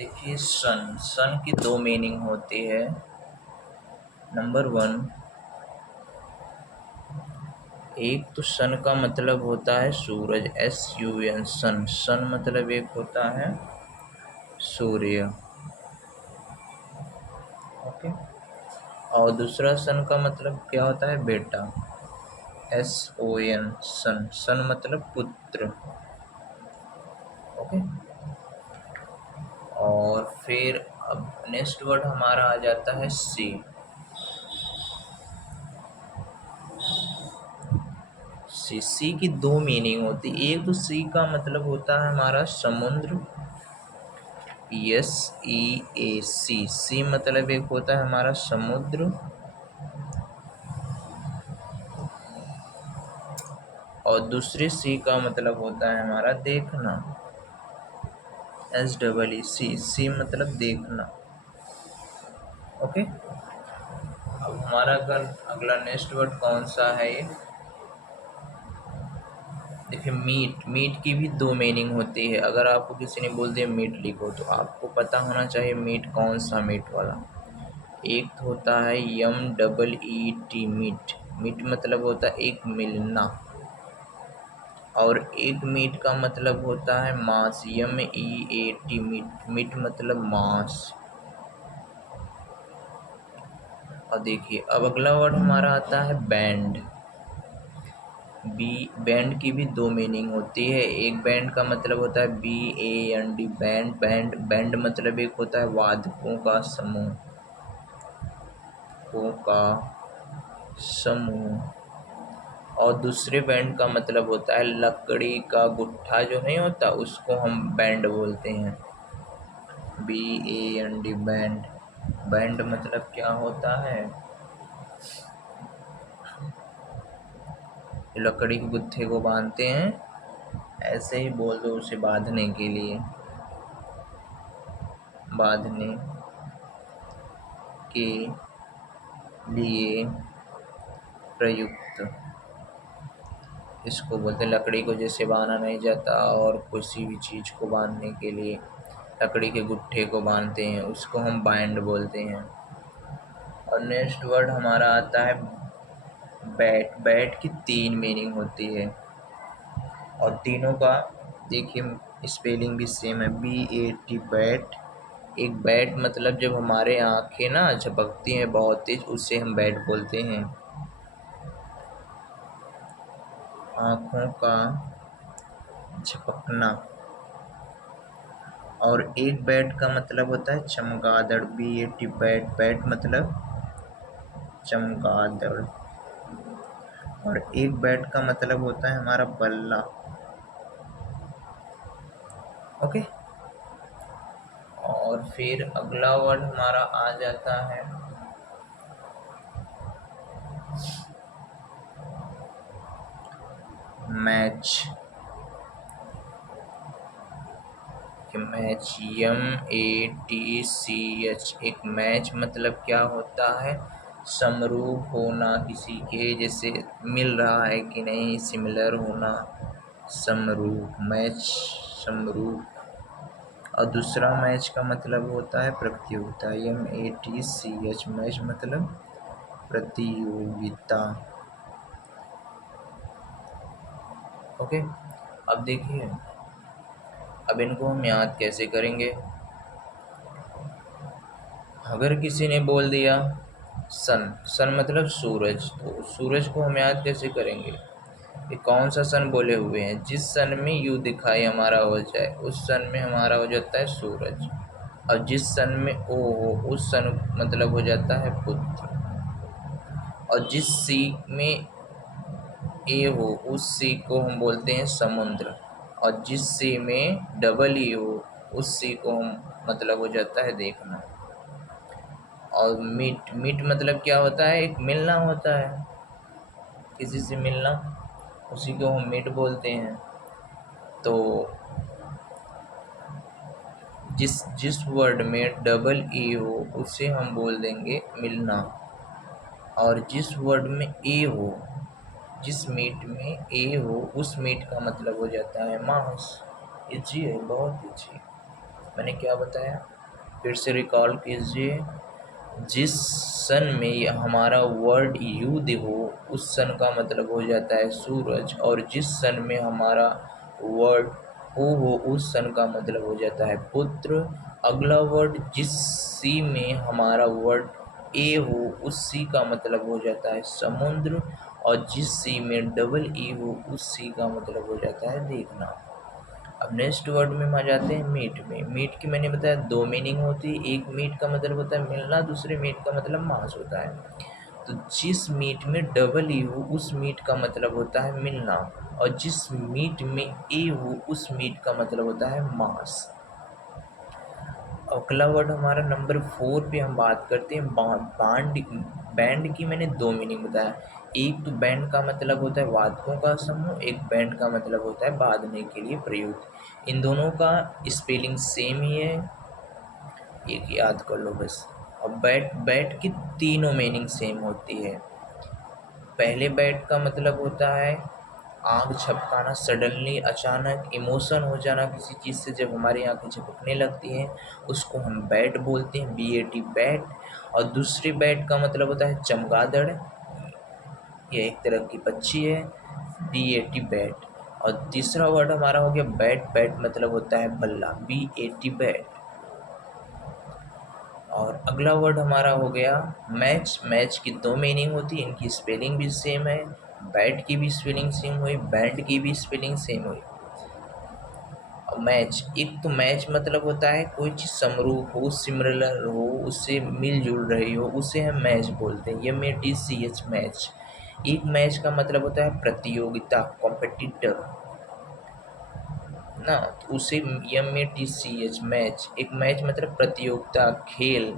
देखिए सन सन की दो मीनिंग होती है। नंबर वन, एक तो सन का मतलब होता है सूरज, SUN सन। सन मतलब एक होता है सूर्य, ओके। और दूसरा सन का मतलब क्या होता है बेटा, SON सन। सन मतलब पुत्र, ओके। और फिर अब नेक्स्ट वर्ड हमारा आ जाता है सी। सी की दो मीनिंग होती है। एक तो सी का मतलब होता है हमारा समुद्र, SEAC। सी मतलब एक होता है हमारा समुद्र, और दूसरे सी का मतलब होता है हमारा देखना, SEEC। सी मतलब देखना, ओके। अब हमारा अगला नेक्स्ट वर्ड कौन सा है ये देखिए, मीट। मीट की भी दो मीनिंग होती है। अगर आपको किसी ने बोल दिया मीट लिखो, तो आपको पता होना चाहिए मीट कौन सा मीट वाला। एक तो होता है MEET मीट। मीट मतलब होता है एक मिलना, और एक मीट का मतलब होता है मांस, MEAT मीट। मीट मतलब मांस। और देखिए अब अगला वर्ड हमारा आता है बैंड। बैंड की भी दो मीनिंग होती है। एक बैंड का मतलब होता है BAND बैंड। बैंड मतलब एक होता है वादकों का समूह, और दूसरे बैंड का मतलब होता है लकड़ी का गुट्ठा जो नहीं होता, उसको हम बैंड बोलते हैं, BAND बैंड। बैंड मतलब क्या होता है, लकड़ी के गुत्थे को बांधते हैं, ऐसे ही बोल दो उसे बांधने के लिए, बांधने के लिए प्रयुक्त, इसको बोलते हैं। लकड़ी को जैसे बांधा नहीं जाता और किसी भी चीज़ को बांधने के लिए लकड़ी के गुट्ठे को बांधते हैं, उसको हम बैंड बोलते हैं। और नेक्स्ट वर्ड हमारा आता है बैट। बैट की तीन मीनिंग होती है, और तीनों का देखिए स्पेलिंग भी सेम है, BAT बैट। एक बैट मतलब जब हमारे आँखें ना झपकती हैं बहुत तेज, उससे हम बैट बोलते हैं, आँखों का झपकना। और एक बैट का मतलब होता है चमगादड़, BAT बैट। बैट मतलब चमगादड़। और एक बैट का मतलब होता है हमारा बल्ला, ओके। और फिर अगला वर्ड हमारा आ जाता है मैच। Match, MATCH। एक मैच मतलब क्या होता है, समरूप होना किसी के, जैसे मिल रहा है कि नहीं, सिमिलर होना, समरूप। मैच समरूप। और दूसरा मैच का मतलब होता है प्रतियोगिता, MATCH। मैच मतलब प्रतियोगिता, ओके। अब देखिए, अब इनको हम याद कैसे करेंगे। अगर किसी ने बोल दिया सन, सन मतलब सूरज, तो सूरज को हम याद कैसे करेंगे। ये कौन सा सन बोले हुए हैं, जिस सन में यू दिखाई हमारा हो जाए, उस सन में हमारा हो जाता है सूरज। और जिस सन में ओ हो, उस सन मतलब हो जाता है पुत्र। और जिस सी में ए हो, उस सी को हम बोलते हैं समुद्र। और जिस सी में डबल ई हो, उस सी को हम मतलब हो जाता है देखना। और मीट, मीट मतलब क्या होता है, एक मिलना होता है, किसी से मिलना, उसी को हम मीट बोलते हैं। तो जिस जिस वर्ड में डबल ई हो, उसे हम बोल देंगे मिलना। और जिस वर्ड में ए हो, जिस मीट में ए हो, उस मीट का मतलब हो जाता है मांस। इजी है, बहुत इजी। मैंने क्या बताया, फिर से रिकॉल कीजिए। जिस सन में हमारा वर्ड युद्ध हो उस सन का मतलब हो जाता है सूरज, और जिस सन में हमारा वर्ड हो उस सन का मतलब हो जाता है पुत्र। अगला वर्ड जिस सी में हमारा वर्ड ए हो उस सी का मतलब हो जाता है समुद्र, और जिस सी में डबल ई हो उस सी का मतलब हो जाता है देखना। अब नेक्स्ट वर्ड में हम आ जाते हैं मीट में। मीट की मैंने बताया दो मीनिंग होती है, एक मीट का मतलब होता है मिलना, दूसरे मीट का मतलब मांस होता है। तो जिस मीट में डबल ई हो उस मीट का मतलब होता है मिलना, और जिस मीट में ए हो उस मीट का मतलब होता है मांस। अगला वर्ड हमारा नंबर 4 पे हम बात करते हैं बांड। बैंड की मैंने दो मीनिंग बताया। एक तो बैंड का मतलब होता है वादकों का समूह, एक बैंड का मतलब होता है बांधने के लिए प्रयुक्त। इन दोनों का स्पेलिंग सेम ही है, एक याद कर लो बस। और बैट बैट की तीनों मीनिंग सेम होती है। पहले बैट का मतलब होता है आँख झपकाना, सडनली अचानक इमोशन हो जाना किसी चीज़ से, जब हमारी आँखें झपकने लगती हैं उसको हम बैट बोलते हैं, BAT बैट। और दूसरी बैट का मतलब होता है चमगादड़, यह एक तरह की पक्षी है, BAT बैट। और तीसरा वर्ड हमारा हो गया बैट। बैट मतलब होता है बल्ला, BAT बैट। और अगला वर्ड हमारा हो गया मैच। मैच की दो मीनिंग होती है, इनकी स्पेलिंग भी सेम है। बैट की भी स्पेलिंग सेम हुई, बैंड की भी स्पेलिंग सेम हुई। मैच, एक तो मैच मतलब होता है कोई चीज़ समरूप हो, सिमिलर हो, उससे मिलजुल रही हो, उसे हम मैच बोलते हैं, MATCH मैच। एक मैच का मतलब होता है प्रतियोगिता, कॉम्पिटिटर ना, तो उसे MATCH मैच। एक मैच मतलब प्रतियोगिता, खेल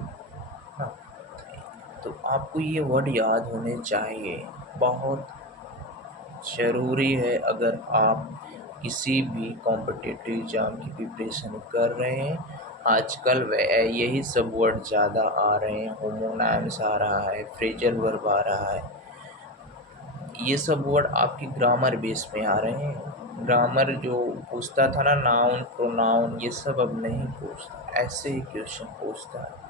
ना। तो आपको ये वर्ड याद होने चाहिए, बहुत ज़रूरी है अगर आप किसी भी कॉम्पिटिटिव एग्ज़ाम की प्रिपरेशन कर रहे हैं। आजकल वह यही सब वर्ड ज़्यादा आ रहे हैं, होमोनाइम्स आ रहा है, फ्रेजल वर्ब आ रहा है। ये सब वर्ड आपकी ग्रामर बेस में आ रहे हैं। ग्रामर जो पूछता था ना नाउन प्रोनाउन, ये सब अब नहीं पूछता, ऐसे ही क्वेश्चन पूछता है।